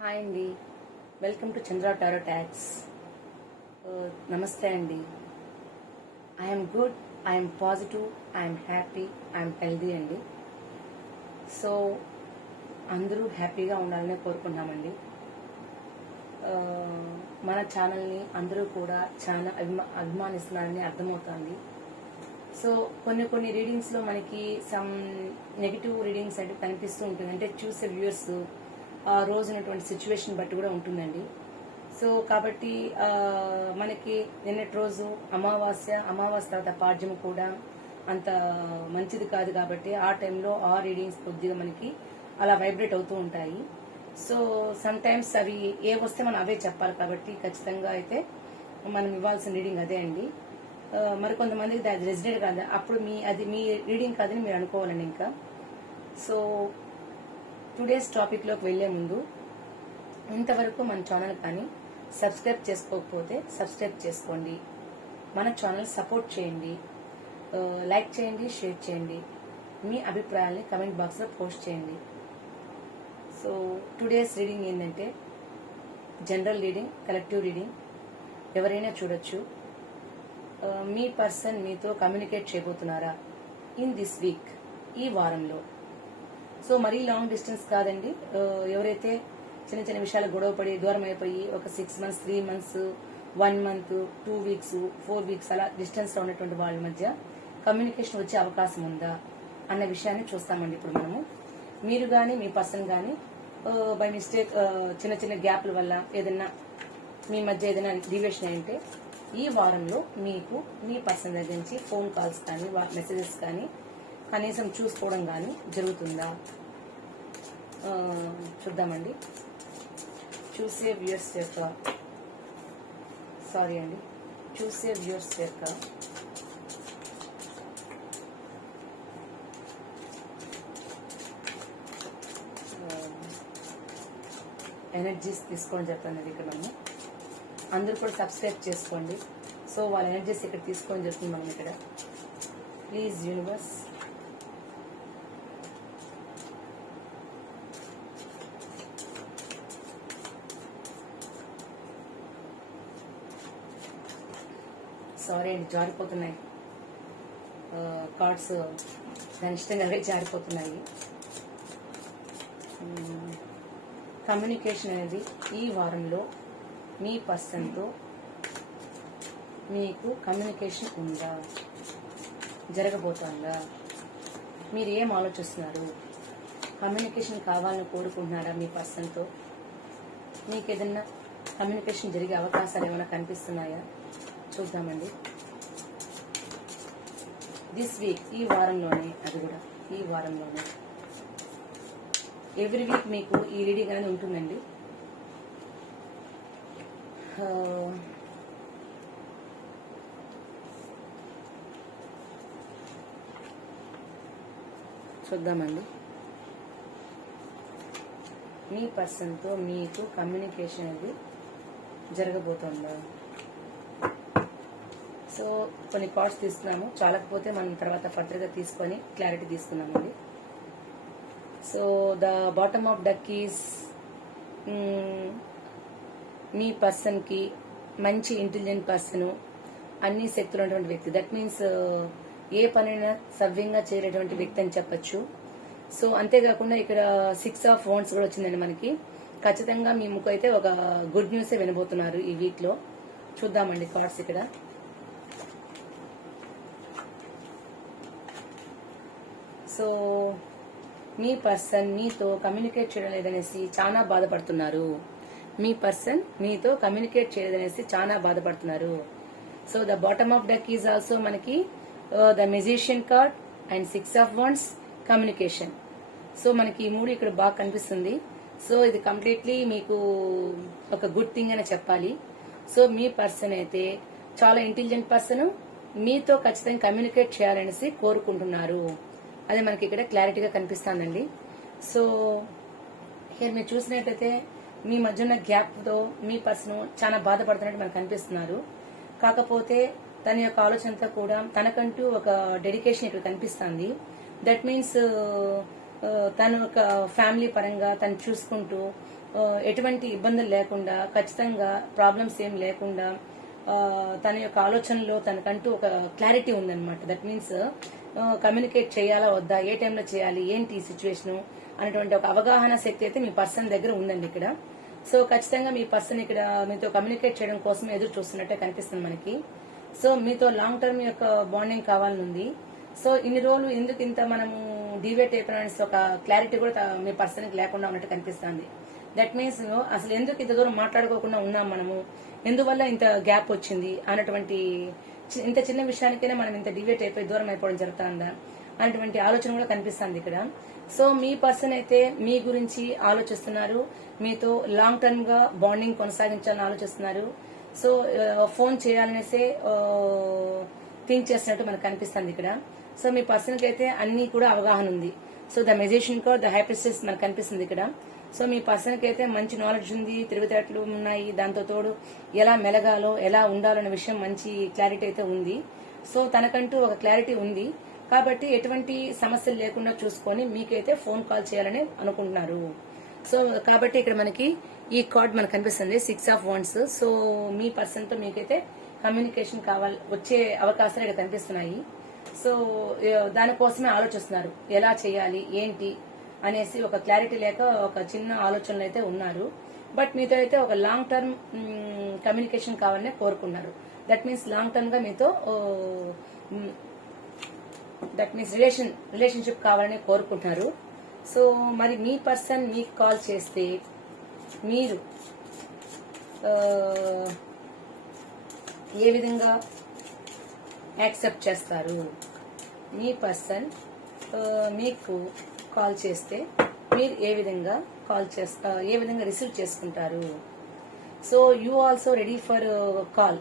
Hi అండి, welcome to Chandra tarot tax. నమస్తే అండి. I'm good, I'm positive, I'm happy, I'm healthy అండి. So అందరూ హ్యాపీగా ఉండాలని కోరుకుంటున్నామండి. మన ఛానల్ని అందరూ కూడా చాలా అభిమానిస్తున్నారని అర్థమవుతుంది. సో కొన్ని రీడింగ్స్లో మనకి సమ్ నెగిటివ్ రీడింగ్స్ అంటే కనిపిస్తూ ఉంటుంది. అంటే చూసే వ్యూవర్స్ ఆ రోజు ఉన్నటువంటి సిచ్యువేషన్ బట్టి కూడా ఉంటుందండి. సో కాబట్టి మనకి నిన్నటి రోజు అమావాస్య తర్వాత పాడ్యం కూడా అంత మంచిది కాదు కాబట్టి ఆ టైంలో ఆ రీడింగ్స్ కొద్దిగా మనకి అలా వైబ్రేట్ అవుతూ ఉంటాయి. సో సమ్ టైమ్స్ అవి ఏ వస్తే మనం అవే చెప్పాలి కాబట్టి ఖచ్చితంగా అయితే మనం ఇవ్వాల్సిన రీడింగ్ అదే అండి. మరి కొంతమందికి అది రెసిడెంట్ కాదు, అప్పుడు అది మీ రీడింగ్ కాదని మీరు అనుకోవాలండి. ఇంకా సో టుడేస్ టాపిక్లోకి వెళ్లే ముందు ఇంతవరకు మన ఛానల్ కానీ సబ్స్క్రైబ్ చేసుకోకపోతే సబ్స్క్రైబ్ చేసుకోండి. మన ఛానల్ సపోర్ట్ చేయండి, లైక్ చేయండి, షేర్ చేయండి. మీ అభిప్రాయాల్ని కమెంట్ బాక్స్లో పోస్ట్ చేయండి. సో టుడేస్ రీడింగ్ ఏంటంటే జనరల్ రీడింగ్, కలెక్టివ్ రీడింగ్, ఎవరైనా చూడొచ్చు. మీ పర్సన్ మీతో కమ్యూనికేట్ చేయబోతున్నారా ఇన్ దిస్ వీక్, ఈ వారంలో. సో మరీ లాంగ్ డిస్టెన్స్ కాదండి. ఎవరైతే చిన్న చిన్న విషయాలు గొడవపడి దూరం అయిపోయి ఒక 6 months, 3 months, 1 month, 2 weeks, 4 weeks అలా డిస్టెన్స్ లో ఉన్నటువంటి వాళ్ళ మధ్య కమ్యూనికేషన్ వచ్చే అవకాశం ఉందా అన్న విషయాన్ని చూస్తామండి ఇప్పుడు మనము. మీరు కానీ మీ పర్సన్ కానీ బై మిస్టేక్ చిన్న చిన్న గ్యాప్ల వల్ల ఏదైనా మీ మధ్య ఏదైనా డివియేషన్ అయితే ఈ వారంలో మీకు మీ పర్సన్ దగ్గర నుంచి ఫోన్ కాల్స్ కానీ మెసేజెస్ కానీ కనీసం చూసుకోవడం కానీ జరుగుతుందా చూద్దామండి. చూసే వ్యూయర్స్ యొక్క ఎనర్జీస్ తీసుకోవడం చెప్తాను ఇక్కడ మనము. అందరూ కూడా సబ్స్క్రైబ్ చేసుకోండి. సో వాళ్ళ ఎనర్జీస్ ఇక్కడ తీసుకోవడం జరుగుతుంది మనం ఇక్కడ. ప్లీజ్ యూనివర్స్, సారీ అండి, జారిపోతున్నాయి కార్డ్స్, దాని ఇష్టంగా అవే జారిపోతున్నాయి. కమ్యూనికేషన్ అనేది ఈ వారంలో మీ పర్సన్తో మీకు కమ్యూనికేషన్ ఉందా, జరగబోతుందా, మీరు ఏం ఆలోచిస్తున్నారు, కమ్యూనికేషన్ కావాలని కోరుకుంటున్నారా మీ పర్సన్తో, మీకు ఏదన్నా కమ్యూనికేషన్ జరిగే అవకాశాలు ఏమైనా కనిపిస్తున్నాయా చూద్దామండి. దిస్ వీక్, ఈ వారంలోనే, అది కూడా ఈ వారంలోనే. ఎవ్రీ వీక్ మీకు ఈ రీడింగ్ అనేది ఉంటుందండి. చూద్దామండి. మీ పర్సన్తో మీకు కమ్యూనికేషన్ అనేది జరగబోతుందా. సో కొన్ని కార్డ్స్ తీసుకున్నాము, చాలకపోతే మనం తర్వాత ఫర్దర్గా తీసుకొని క్లారిటీ తీసుకున్నామండి. So the bottom of deck is మీ పర్సన్కి మంచి ఇంటెలిజెంట్ పర్సన్, అన్ని శక్తులు ఉన్నటువంటి వ్యక్తి. దట్ మీన్స్ ఏ పనైనా సవ్యంగా చేయలేటువంటి వ్యక్తి అని చెప్పచ్చు. సో అంతేకాకుండా ఇక్కడ 6 of Wands కూడా వచ్చిందండి మనకి. ఖచ్చితంగా మీ ముఖం అయితే ఒక గుడ్ న్యూసే వినబోతున్నారు ఈ వీక్ లో. చూద్దామండి కార్డ్స్ ఇక్కడ. సో మీ పర్సన్ మీతో కమ్యూనికేట్ చేయడం లేదనేసి చాలా బాధపడుతున్నారు. మీ పర్సన్ మీతో కమ్యూనికేట్ చేయలేదనేసి చాలా బాధపడుతున్నారు. So the bottom of deck is also మనకి the magician card and 6 of Wands, communication. సో మనకి ఈ మూడు ఇక్కడ బాగా కనిపిస్తుంది. సో ఇది కంప్లీట్లీ మీకు ఒక గుడ్ థింగ్ అని చెప్పాలి. సో మీ పర్సన్ అయితే చాలా ఇంటెలిజెంట్ పర్సన్, మీతో ఖచ్చితంగా కమ్యూనికేట్ చేయాలనేసి కోరుకుంటున్నారు. అది మనకి ఇక్కడ క్లారిటీగా కనిపిస్తుందండి. సో ఇక్కడ మీరు చూసినట్టయితే మీ మధ్య ఉన్న గ్యాప్తో మీ పర్సన్ చాలా బాధపడుతున్నట్టు మనకు కనిపిస్తున్నారు. కాకపోతే తన యొక్క ఆలోచనతో కూడా తనకంటూ ఒక డెడికేషన్ ఇక్కడ కనిపిస్తుంది. దట్ మీన్స్ తను ఒక ఫ్యామిలీ పరంగా తను చూసుకుంటూ ఎటువంటి ఇబ్బందులు లేకుండా ఖచ్చితంగా ప్రాబ్లమ్స్ ఏం లేకుండా తన యొక్క ఆలోచనలో తనకంటూ ఒక క్లారిటీ ఉందన్నమాట. దట్ మీన్స్ కమ్యూనికేట్ చేయాలా వద్దా, ఏ టైంలో చేయాలి, ఏంటి ఈ సిచ్యువేషన్ అనేటువంటి ఒక అవగాహన శక్తి అయితే మీ పర్సన్ దగ్గర ఉందండి ఇక్కడ. సో ఖచ్చితంగా మీ పర్సన్ ఇక్కడ మీతో కమ్యూనికేట్ చేయడం కోసం ఎదురు చూస్తున్నట్టే కనిపిస్తుంది మనకి. సో మీతో లాంగ్ టర్మ్ యొక్క బాండింగ్ కావాలనుంది. సో ఇన్ని రోజులు ఎందుకు ఇంత మనము డివేట్ అయిపోయిన ఒక క్లారిటీ కూడా మీ పర్సన్కి లేకుండా ఉన్నట్టు కనిపిస్తుంది. దట్ మీన్స్ అసలు ఎందుకు ఇంత దూరం మాట్లాడుకోకుండా ఉన్నాం మనము, ఎందువల్ల ఇంత గ్యాప్ వచ్చింది అన్నటువంటి ఇంత చిన్న విషయానికైనా మనం ఇంత డివేట్ అయిపోయి దూరం అయిపోవడం జరుగుతుందా అనేటువంటి ఆలోచన కూడా కనిపిస్తుంది ఇక్కడ. సో మీ పర్సన్ అయితే మీ గురించి ఆలోచిస్తున్నారు, మీతో లాంగ్ టర్మ్ గా బాండింగ్ కొనసాగించాలని ఆలోచిస్తున్నారు. సో ఫోన్ చేయాలనేసే థింక్ చేస్తున్నట్టు మనకు కనిపిస్తుంది ఇక్కడ. సో మీ పర్సన్ కి అయితే అన్ని కూడా అవగాహన ఉంది. So the magician co the high priestess మనకు కనిపిస్తుంది ఇక్కడ. సో మీ పర్సన్ కి అయితే మంచి నాలెడ్జ్ ఉంది, తెలివితేటలు ఉన్నాయి, దాంతో తోడు ఎలా మెలగాలో ఎలా ఉండాలో అనే విషయం మంచి క్లారిటీ అయితే ఉంది. సో తనకంటూ ఒక క్లారిటీ ఉంది కాబట్టి ఎటువంటి సమస్యలు లేకుండా చూసుకొని మీకైతే ఫోన్ కాల్ చేయాలని అనుకుంటున్నారు. సో కాబట్టి ఇక్కడ మనకి ఈ కార్డ్ మనకు కనిపిస్తుంది 6 of Wands. So me person తో మీకైతే కమ్యూనికేషన్ వచ్చే అవకాశాలు ఇక్కడ కనిపిస్తున్నాయి. సో దానికోసమే ఆలోచిస్తున్నారు, ఎలా చేయాలి ఏంటి అనేసి ఒక క్లారిటీ లేక ఒక చిన్న ఆలోచనలు అయితే ఉన్నారు. బట్ మీతో అయితే ఒక లాంగ్ టర్మ్ కమ్యూనికేషన్ కావాలని కోరుకున్నారు. దట్ మీన్స్ లాంగ్ టర్మ్ గా మీతో దట్ మీన్స్ రిలేషన్షిప్ కావాలని కోరుకుంటున్నారు. సో మరి మీ పర్సన్ మీకు కాల్ చేస్తే మీరు ఏ విధంగా యాక్సెప్ట్ చేస్తారు? మీ పర్సన్ మీకు కాల్ చేస్తే మీరు ఏ విధంగా ఏ విధంగా రిసీవ్ చేసుకుంటారు? So you also ready for call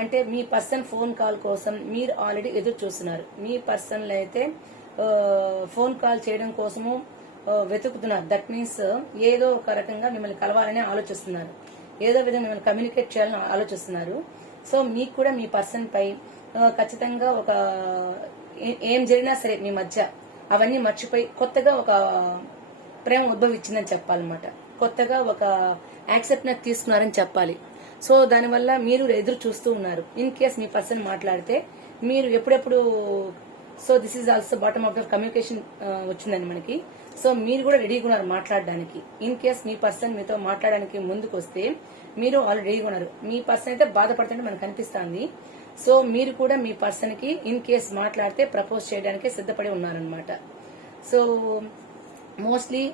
అంటే మీ పర్సన్ ఫోన్ కాల్ కోసం మీరు ఆల్రెడీ ఎదురు చూస్తున్నారు. మీ పర్సన్లు అయితే ఫోన్ కాల్ చేయడం కోసము వెతుకుతున్నారు. దట్ మీన్స్ ఏదో ఒక రకంగా మిమ్మల్ని కలవాలని ఆలోచిస్తున్నారు, ఏదో విధంగా మిమ్మల్ని కమ్యూనికేట్ చేయాలని ఆలోచిస్తున్నారు. సో మీకు కూడా మీ పర్సన్ పై ఖచ్చితంగా ఒక ఏం జరిగినా సరే మీ మధ్య అవన్నీ మర్చిపోయి కొత్తగా ఒక ప్రేమ ఉద్భవించిందని చెప్పాలన్నమాట. కొత్తగా ఒక యాక్సెప్ట్నెస్ తీసుకున్నారని చెప్పాలి. సో దానివల్ల మీరు ఎదురు చూస్తూ ఉన్నారు. ఇన్ కేస్ మీ పర్సన్ మాట్లాడితే మీరు ఎప్పుడెప్పుడు so this is also bottom of the communication వచ్చిందండి మనకి. సో మీరు కూడా రెడీగా ఉన్నారు మాట్లాడడానికి. ఇన్ కేస్ మీ పర్సన్ మీతో మాట్లాడడానికి ముందుకు వస్తే మీరు ఆల్రెడీ రెడీగా ఉన్నారు. మీ పర్సన్ అయితే బాధపడుతుంటే మనకు కనిపిస్తుంది. సో మీరు కూడా మీ పర్సన్ కి ఇన్ కేస్ మాట్లాడితే ప్రపోజ్ చేయడానికి సిద్ధపడి ఉన్నారనమాట. సో మోస్ట్లీ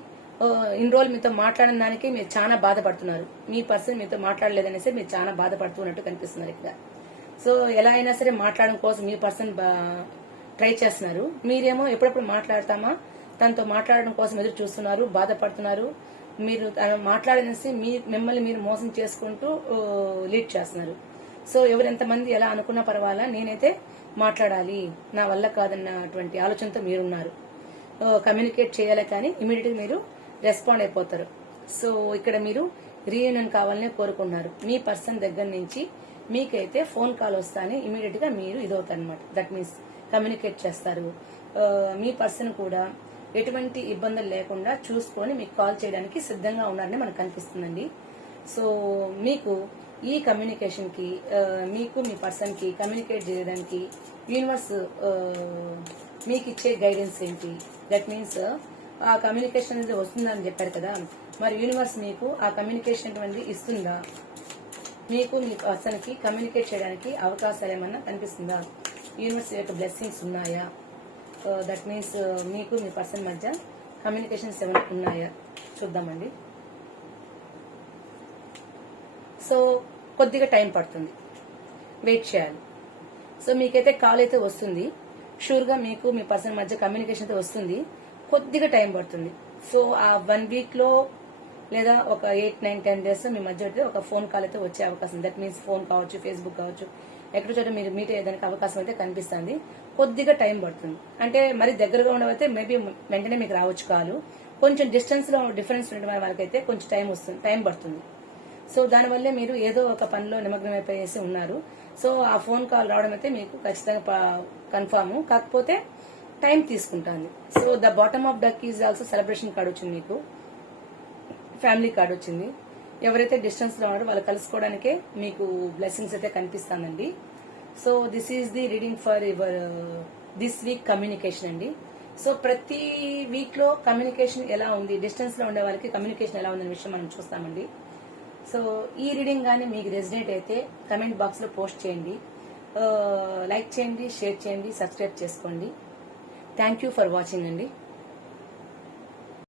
ఇన్ని రోజులు మీతో మాట్లాడిన దానికి మీరు చాలా బాధపడుతున్నారు. మీ పర్సన్ మీతో మాట్లాడలేదనేసి మీరు చాలా బాధపడుతున్నట్టు కనిపిస్తున్నారు ఇక్కడ. సో ఎలా అయినా సరే మాట్లాడడం కోసం మీ పర్సన్ ట్రై చేస్తున్నారు. మీరేమో ఎప్పుడెప్పుడు మాట్లాడతామా తనతో మాట్లాడడం కోసం ఎదురు చూస్తున్నారు, బాధపడుతున్నారు. మీరు మాట్లాడనేసి మిమ్మల్ని మీరు మోసం చేసుకుంటూ లీడ్ చేస్తున్నారు. సో ఎవరెంతమంది ఎలా అనుకున్నా పర్వాలా, నేనైతే మాట్లాడాలి, నా వల్ల కాదన్నటువంటి ఆలోచనతో మీరున్నారు. కమ్యూనికేట్ చేయాలి కానీ ఇమీడియట్ గా మీరు రెస్పాండ్ అయిపోతారు. సో ఇక్కడ మీరు రీయూనియన్ కావాలనే కోరుకున్నారు. మీ పర్సన్ దగ్గర నుంచి మీకైతే ఫోన్ కాల్ వస్తానే ఇమీడియట్ గా మీరు ఇదవుతారు అనమాట. దట్ మీన్స్ కమ్యూనికేట్ చేస్తారు. మీ పర్సన్ కూడా ఎటువంటి ఇబ్బందులు లేకుండా చూసుకొని మీకు కాల్ చేయడానికి సిద్ధంగా ఉన్నారని మనకు కనిపిస్తుందండి. సో మీకు ఈ కమ్యూనికేషన్ కి మీకు మీ పర్సన్ కి కమ్యూనికేట్ చేయడానికి యూనివర్స్ మీకు ఇచ్చే గైడెన్స్ ఏంటి? దట్ మీన్స్ ఆ కమ్యూనికేషన్ అనేది వస్తుందని చెప్పారు కదా, మరి యూనివర్స్ మీకు ఆ కమ్యూనికేషన్ అనేది ఇస్తుందా? మీకు మీ పర్సన్ కి కమ్యూనికేట్ చేయడానికి అవకాశాలు ఏమన్నా కనిపిస్తుందా? యూనివర్స్ యొక్క బ్లెస్సింగ్స్ ఉన్నాయా? దట్ మీన్స్ మీకు మీ పర్సన్ మధ్య కమ్యూనికేషన్స్ ఏమైనా ఉన్నాయా చూద్దామండి. సో కొద్దిగా టైం పడుతుంది, వెయిట్ చేయాలి. సో మీకైతే కాల్ అయితే వస్తుంది, షూర్ గా మీకు మీ పర్సన్ మధ్య కమ్యూనికేషన్ అయితే వస్తుంది. కొద్దిగా టైం పడుతుంది. సో ఆ 1 వీక్ లో లేదా ఒక 8, 9, 10 డేస్ మీ మధ్య అయితే ఒక ఫోన్ కాల్ అయితే వచ్చే అవకాశం. దట్ మీన్స్ ఫోన్ కావచ్చు, ఫేస్బుక్ కావచ్చు, ఎక్కడో చోట మీరు మీట్ అయ్యేదానికి అవకాశం అయితే కనిపిస్తుంది. కొద్దిగా టైం పడుతుంది. అంటే మరి దగ్గరగా ఉండవైతే మేబీ వెంటనే మీకు రావచ్చు కాలు. కొంచెం డిస్టెన్స్ లో డిఫరెన్స్ ఉండడం వాళ్ళకైతే కొంచెం టైం పడుతుంది. సో దానివల్లే మీరు ఏదో ఒక పనిలో నిమగ్నం అయిపోయేసి ఉన్నారు. సో ఆ ఫోన్ కాల్ రావడం అయితే మీకు ఖచ్చితంగా కన్ఫామ్. కాకపోతే టైం తీసుకుంటుంది. So the bottom of deck is also celebration card వచ్చింది, మీకు ఫ్యామిలీ కార్డ్ వచ్చింది. ఎవరైతే డిస్టెన్స్ లో ఉన్నారో వాళ్ళు కలుసుకోవడానికే మీకు బ్లెస్సింగ్స్ అయితే కనిపిస్తానండి. So this is the reading for your this week communication అండి. సో ప్రతి వీక్ లో కమ్యూనికేషన్ ఎలా ఉంది, డిస్టెన్స్ లో ఉండే వాళ్ళకి కమ్యూనికేషన్ ఎలా ఉందనే విషయం మనం చూస్తామండి. సో ఈ రీడింగ్ కానీ మీకు రెసినేట్ అయితే కమెంట్ బాక్స్ లో పోస్ట్ చేయండి, లైక్ చేయండి, షేర్ చేయండి, సబ్స్క్రైబ్ చేసుకోండి. థ్యాంక్ యూ ఫర్ వాచింగ్ అండి.